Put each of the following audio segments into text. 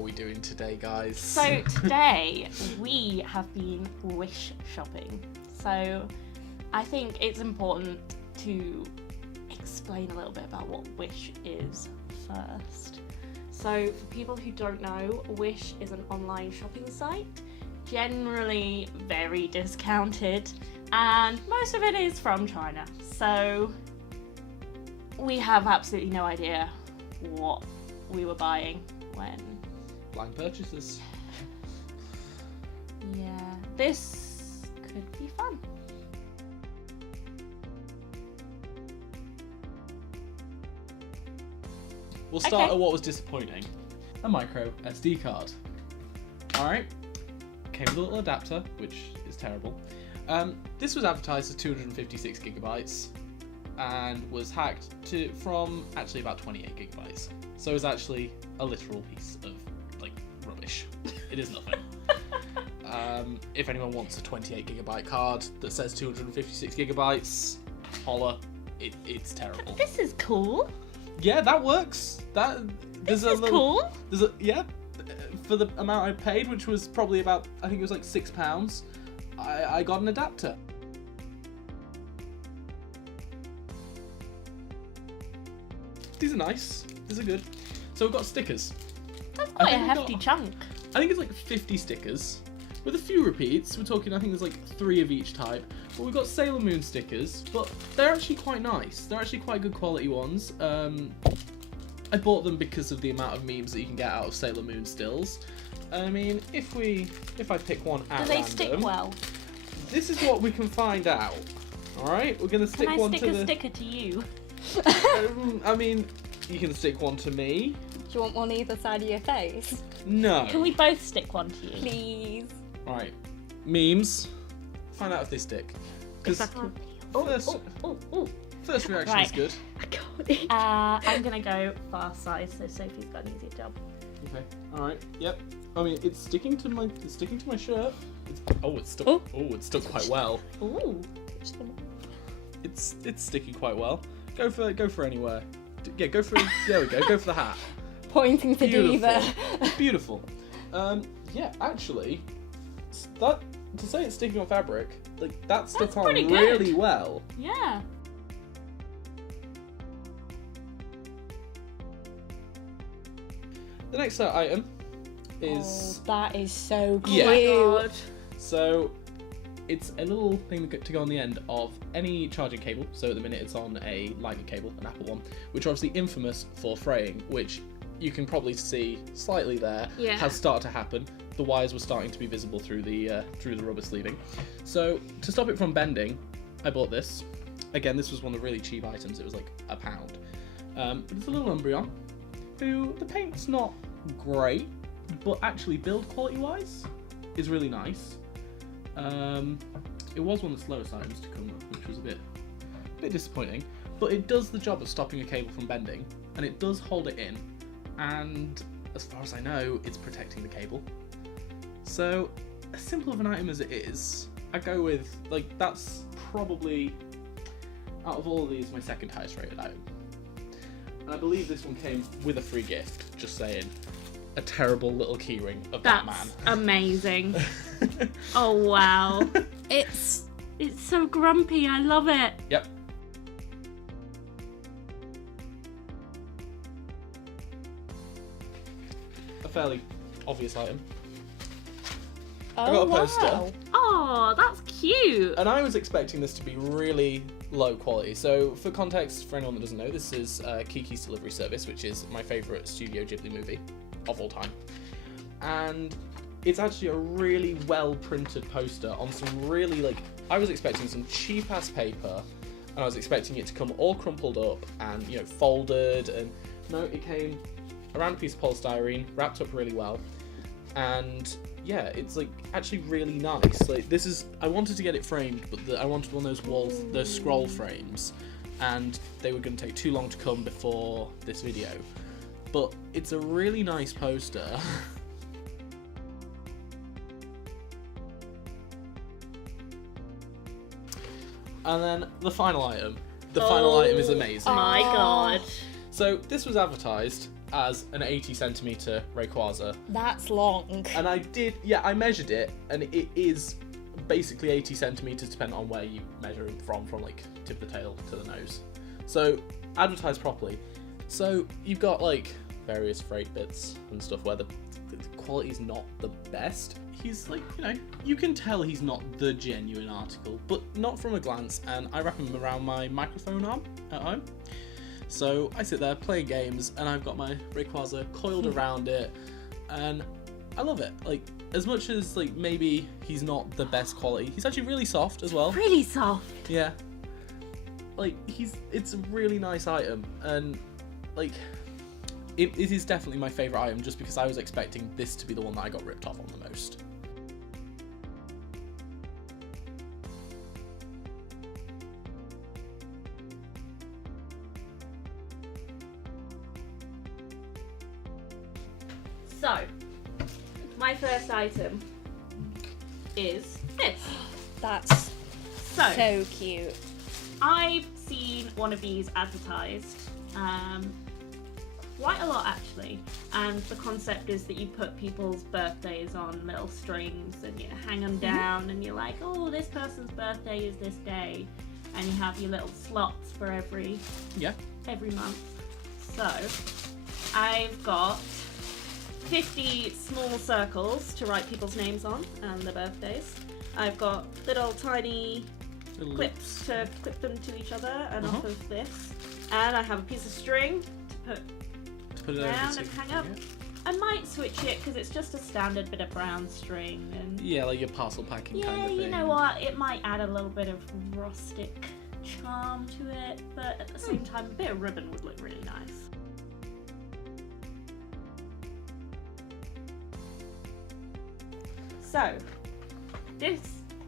are we doing today, guys? So today we have been Wish shopping. So I think it's important to explain a little bit about what Wish is first. So for people who don't know, Wish is an online shopping site, generally very discounted, and most of it is from China. So we have absolutely no idea what we were buying when. Blind purchases. Yeah, this could be fun. We'll start Okay. at what was disappointing. A micro SD card. Alright. Came with a little adapter, which is terrible. This was advertised as 256 gigabytes and was hacked from actually about 28 gigabytes. So it's actually a literal piece of rubbish. It is nothing. If anyone wants a 28 gigabyte card that says 256 gigabytes, holla. It's terrible. This is cool. Yeah, that works. This is cool. For the amount I paid, which was probably about, I think it was like £6, I got an adapter. These are nice. These are good. So we've got stickers. That's quite a think we hefty got- chunk. I think it's like 50 stickers. With a few repeats, we're talking, I think there's like 3 of each type. But we've got Sailor Moon stickers, but they're actually quite nice. They're actually quite good quality ones. I bought them because of the amount of memes that you can get out of Sailor Moon stills. I mean, if I pick one at Do they random, stick well? this is what we can find out. Alright, we're gonna stick Can I one stick to a the... sticker to you? I mean, you can stick one to me. Do you want one either side of your face? No. Can we both stick one to you? Please. Alright, memes. Find out if they stick. Because first reaction is Right. good. I can't. I'm gonna go far side so Sophie's got an easier job. Okay. Alright. Yep. I mean, it's sticking to my shirt. It's stuck. Oh. Oh, it's stuck quite well. Ooh. It's sticking quite well. Go for anywhere. Yeah, go for. There we go. Go for the hat. Pointing to Diva. Beautiful. Yeah, actually, that to say it's sticking on fabric, like that stuck That's on pretty good. really well. Yeah. The next item is Oh, that is so cute. Yeah. Oh my god. so it's a little thing to go on the end of any charging cable. So at the minute it's on a lightning cable, an Apple one, which are obviously infamous for fraying, which you can probably see slightly there Yeah. has started to happen. The wires were starting to be visible through the rubber sleeving. So to stop it from bending, I bought this. Again, this was one of the really cheap items. It was like £1. But it's a little Umbreon, who the paint's not great, but actually build quality wise is really nice. It was one of the slowest items to come up, which was a bit disappointing. But it does the job of stopping a cable from bending, and it does hold it in. And as far as I know, it's protecting the cable. So, as simple of an item as it is, I go with, that's probably, out of all of these, my second highest rated item. And I believe this one came with a free gift, just saying. A terrible little keyring of That's Batman. amazing. Oh wow. It's It's so grumpy, I love it. Yep. A fairly obvious item. oh got a poster. wow. Oh, that's cute. And I was expecting this to be really low quality. So, for context, for anyone that doesn't know, this is Kiki's Delivery Service, which is my favourite Studio Ghibli movie of all time. And it's actually a really well printed poster on some really, I was expecting some cheap ass paper, and I was expecting it to come all crumpled up and, folded, and no, it came around a piece of polystyrene, wrapped up really well, and yeah, it's actually really nice. This is, I wanted to get it framed, but I wanted one of those scroll frames, and they were going to take too long to come before this video. But it's a really nice poster. And then the final item. The final item is amazing. My god. So this was advertised as an 80 centimeter Rayquaza, That's long. and I measured it, and it is basically 80 centimeters depending on where you measure it from like tip of the tail to the nose. So advertised properly. So you've got like various freight bits and stuff where the quality is not the best. He's like, you can tell he's not the genuine article, but not from a glance, and I wrap him around my microphone arm at home. So I sit there playing games, and I've got my Rayquaza coiled around it, and I love it. Like, as much as like maybe he's not the best quality, he's actually really soft as well. Really soft. Yeah. Like it's a really nice item, and like it is definitely my favourite item just because I was expecting this to be the one that I got ripped off on the most. So, my first item is this. That's So, so cute. I've seen one of these advertised quite a lot actually, and the concept is that you put people's birthdays on little strings and you hang them down, and you're like, oh, this person's birthday is this day, and you have your little slots for every month. So I've got 50 small circles to write people's names on and their birthdays. I've got little tiny Little clips to clip them to each other and Uh-huh. off of this. And I have a piece of string to put it round over and to- hang up. I might switch it because it's just a standard bit of brown string. And Yeah, like your parcel packing kind of thing. you know what? It might add a little bit of rustic charm to it, but at the same time, a bit of ribbon would look really nice. So, this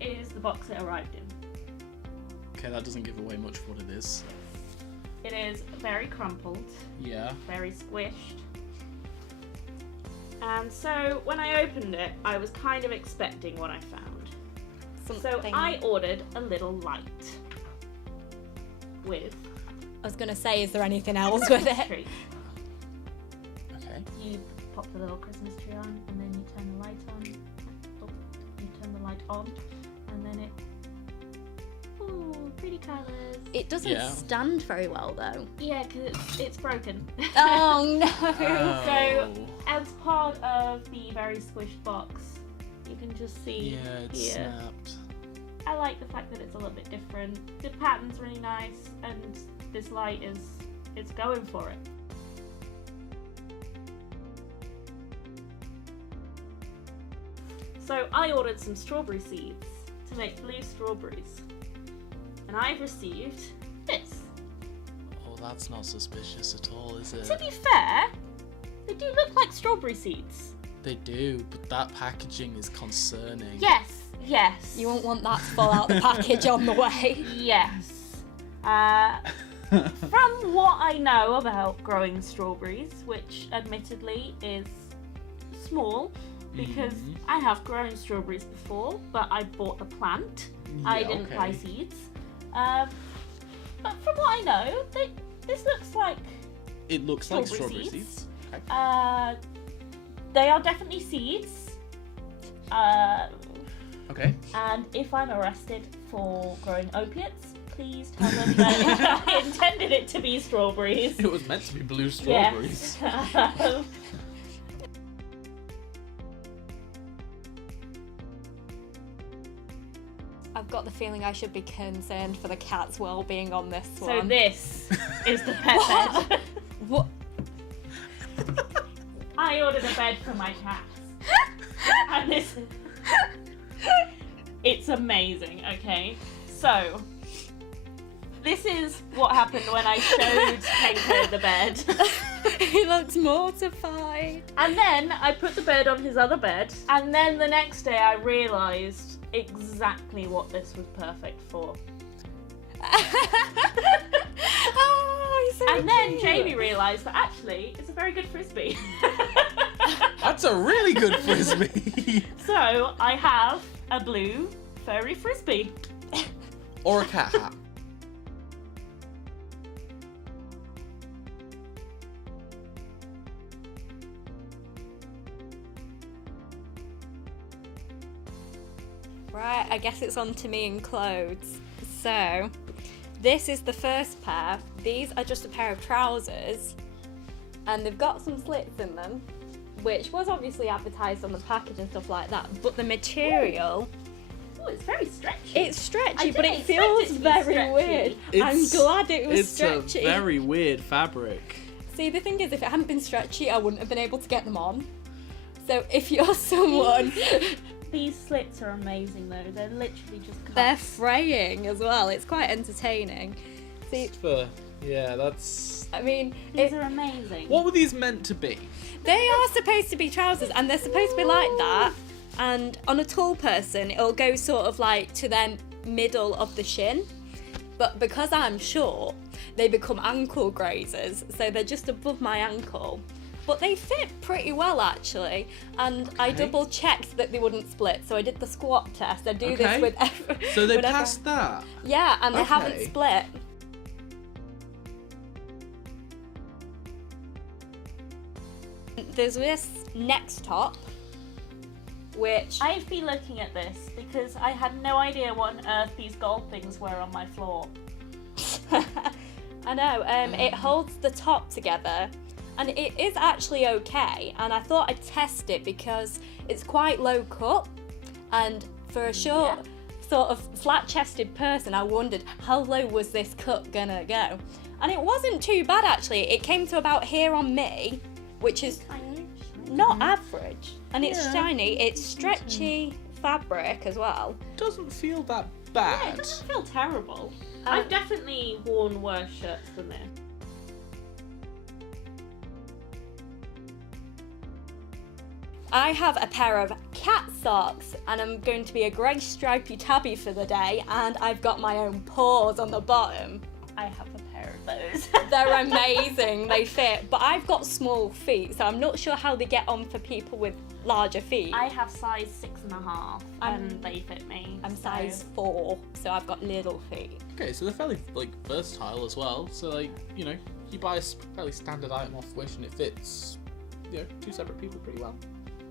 is the box it arrived in. Okay, that doesn't give away much of what it is. It is very crumpled, Yeah. very squished. And so when I opened it, I was kind of expecting what I found. So Something. I ordered a little light with I was gonna say, is there anything else with Christmas it? tree. Okay. You pop the little Christmas tree on, and then you turn the light on. Oh, you turn the light on, and then it. Ooh, pretty colours. It doesn't Yeah. stand very well though. Yeah, because it's broken. Oh no! So, as part of the very squished box, you can just see Yeah, it's here. snapped. I like the fact that it's a little bit different. The pattern's really nice, and this light it's going for it. So I ordered some strawberry seeds to make blue strawberries, and I've received this. Oh, that's not suspicious at all, is it? To be fair, they do look like strawberry seeds. They do, but that packaging is concerning. Yes. You won't want that to fall out the package on the way. Yes. From what I know about growing strawberries, which admittedly is small, because Mhm. I have grown strawberries before, but I bought the plant. I Yeah, didn't okay. buy seeds. But from what I know, this looks like It looks like strawberry strawberry seeds. seeds. Okay. They are definitely seeds. Okay. And if I'm arrested for growing opiates, please tell them that I intended it to be strawberries. It was meant to be blue strawberries. Yes. I've got the feeling I should be concerned for the cat's well-being on this So one. this is the pet bed. What? I ordered a bed for my cats. And this it's amazing, okay? So this is what happened when I showed Kenko the bed. He looks mortified. And then I put the bed on his other bed, and then the next day I realised exactly what this was perfect for. Oh, he's so And then cute. Jamie realised that actually it's a very good frisbee. That's a really good frisbee. So I have a blue furry frisbee. Or a cat hat. Right, I guess it's on to me in clothes. So, this is the first pair. These are just a pair of trousers, and they've got some slits in them, which was obviously advertised on the package and stuff like that, but the material... Oh, it's very stretchy. It's stretchy, I but didn't it expect feels it to be very stretchy. weird. I'm glad it was stretchy. It's a very weird fabric. See, the thing is, if it hadn't been stretchy, I wouldn't have been able to get them on. So if you're someone... These slits are amazing though. They're literally just cuts. They're fraying as well. It's quite entertaining. See, That's... I mean, These are amazing. What were these meant to be? they are supposed to be trousers, and they're supposed to be like that. And on a tall person, it'll go sort of like to their middle of the shin. But because I'm short, they become ankle grazers, so they're just above my ankle. But they fit pretty well actually, and I Okay. double checked that they wouldn't split, so I did the squat test. I do Okay. this with So they whenever- passed that. Yeah, and they haven't Okay. split. There's this next top, which I've been looking at this because I had no idea what on earth these gold things were on my floor. I know, it holds the top together, and it is actually okay, and I thought I'd test it because it's quite low cut, and for a short sort of flat-chested person, I wondered how low was this cut gonna go, and it wasn't too bad actually. It came to about here on me, which is not average, and it's Yeah. shiny, it's stretchy fabric as well. Doesn't feel that Yeah, bad. it doesn't feel terrible. Uh, I've definitely worn worse shirts than this. I have a pair of cat socks, and I'm going to be a grey stripy tabby for the day, and I've got my own paws on the bottom. I have a pair of those. They're amazing, they fit, but I've got small feet, so I'm not sure how they get on for people with larger feet. I have size 6.5 I'm- and they fit me. I'm so- size 4, so I've got little feet. Okay, so they're fairly versatile as well. So like, you buy a fairly standard item off Wish and it fits, two separate people pretty well.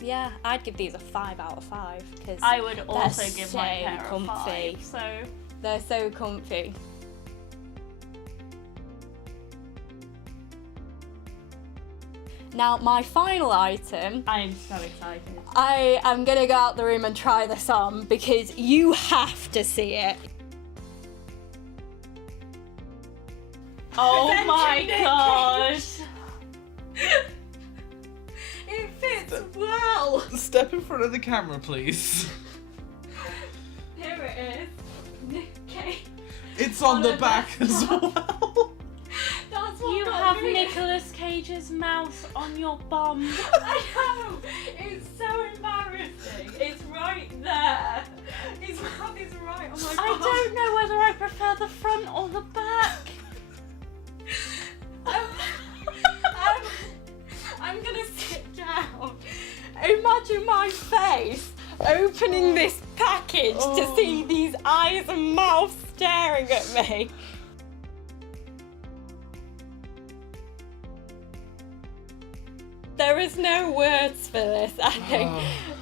Yeah, I'd give these a 5 out of 5, because I would also give so my pair a comfy. 5. So they're so comfy. Now, my final item, I'm so excited. I am gonna go out the room and try this on because you have to see it. Oh my Attention, gosh! It fits well. Step in front of the camera, please. Here it is. Okay. It's on the Oliver. back as well. That's what You got have me. Nicolas Cage's mouth on your bum. I know. It's so embarrassing. It's right there. His mouth is right on my I bum. don't know whether I prefer the front or the back. I'm gonna sit down. Imagine my face opening this package to see these eyes and mouth staring at me. There is no words for this. I think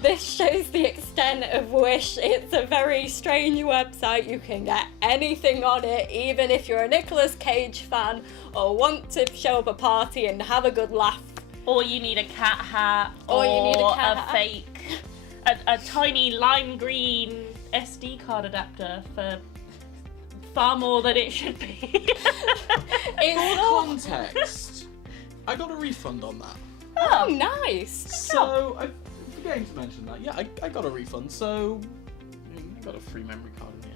this shows the extent of Wish. It's a very strange website. You can get anything on it, even if you're a Nicolas Cage fan or want to show up a party and have a good laugh. Or you need a cat hat. Or you need a cat hat. fake, a tiny lime green SD card adapter for far more than it should be. It's For all... context, I got a refund on that. Oh, nice. So, I'm forgetting to mention that. Yeah, I got a refund, so I got a free memory card in the